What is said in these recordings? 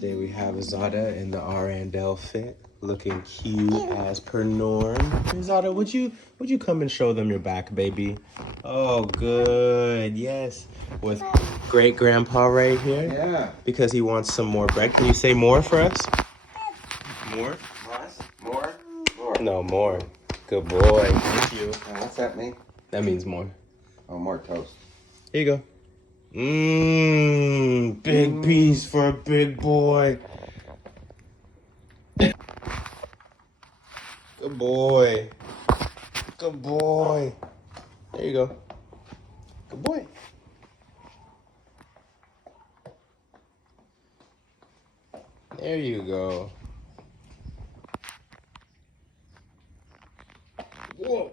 Today we have Zada in the Arandel fit, looking cute as per norm. Hey, Zada, would you come and show them your back, baby? Oh, good. Yes, with great grandpa right here. Yeah. Because he wants some more bread. Can you say more for us? More? Less? More? More. No, more. Good boy. Thank you. What's that mean? That means more. Oh, more toast. Here you go. Big piece for a big boy. Good boy. Good boy. There you go. Good boy. There you go. Whoa.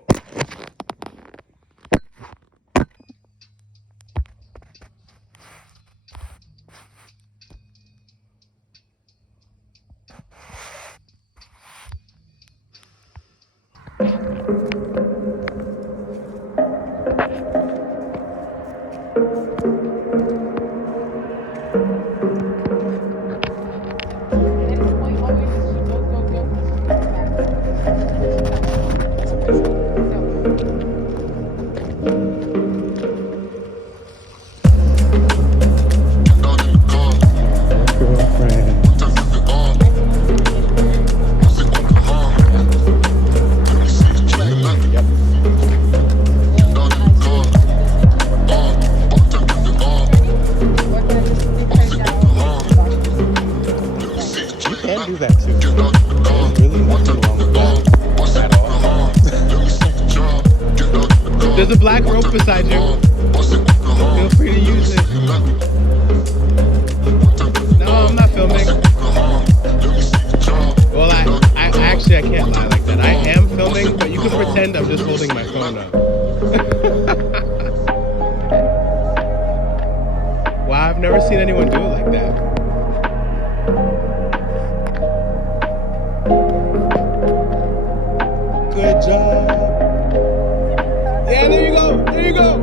Do that too. There's really nothing wrong with that at all. There's a black rope beside you. Feel free to use it. No, I'm not filming. Well, I actually I can't lie like that. I am filming, but you can pretend I'm just holding my phone up. Wow, I've never seen anyone do it like that. Good job. Yeah, there you go. There you go.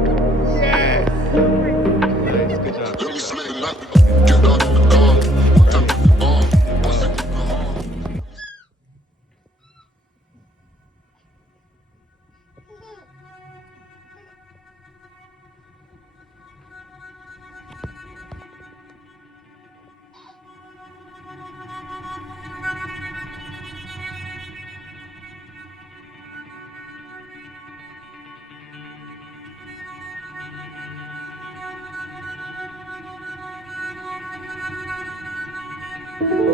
Yeah. Nice. Good job. Good job.